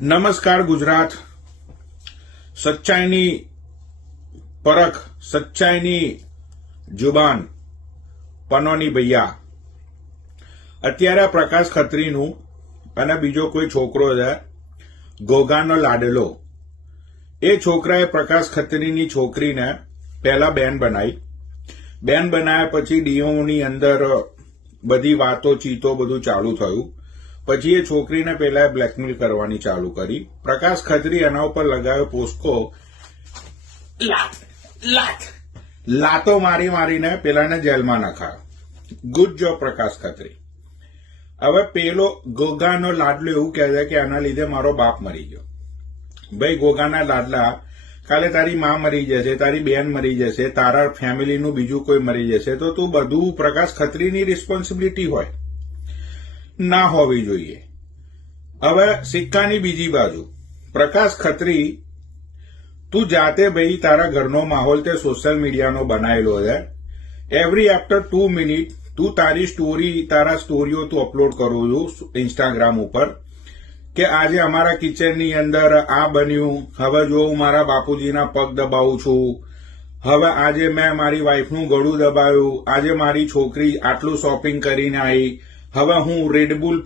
નમસ્કાર ગુજરાત. સચ્ચાઈની પરખ, સચ્ચાઈની જુબાન, પનોની ભૈયા. અત્યારે પ્રકાશ ખત્રીનું અને બીજો કોઈ છોકરો છે ગોગાનો લાડલો. એ છોકરાએ પ્રકાશ ખત્રીની છોકરીને પહેલા બેન બનાવી. બેન બનાવ્યા પછી ડીઓની અંદર બધી વાતો ચીતો બધું ચાલુ થયું. પછી એ છોકરીને પેલા બ્લેકમેલ કરવાની ચાલુ કરી. પ્રકાશ ખત્રી એના ઉપર લગાવ્યો પોસ્કો. લાતો મારીને પેલાને જેલમાં નખાયો. ગુડ જોબ પ્રકાશ ખત્રી. હવે પેલો ગોગાનો લાડલો એવું કહે છે કે આના લીધે મારો બાપ મરી ગયો. ભાઈ ગોગાના લાડલા, કાલે તારી માં મરી જશે, તારી બેન મરી જશે, તારા ફેમિલીનું બીજું કોઈ મરી જશે તો તું બધું પ્રકાશ ખત્રીની રિસ્પોન્સિબિલિટી હોય, ના હોવી જોઈએ. હવે સિક્કાની બીજી બાજુ, પ્રકાશ ખત્રી તું જાતે ભાઈ તારા ઘરનો માહોલ તે સોશિયલ મીડિયાનો બનાવેલો છે. એવરી આફ્ટર 2 મિનિટ તું તારી સ્ટોરી, તારા સ્ટોરીઓ તું અપલોડ કરું છું ઇન્સ્ટાગ્રામ ઉપર કે આજે અમારા કિચનની અંદર આ બન્યું, હવે જો હું મારા બાપુજીના પગ દબાવું છું, હવે આજે મેં મારી વાઈફનું ગળું દબાવ્યું, આજે મારી છોકરી આટલું શોપિંગ કરીને આવી, હવે હું રેડબુલ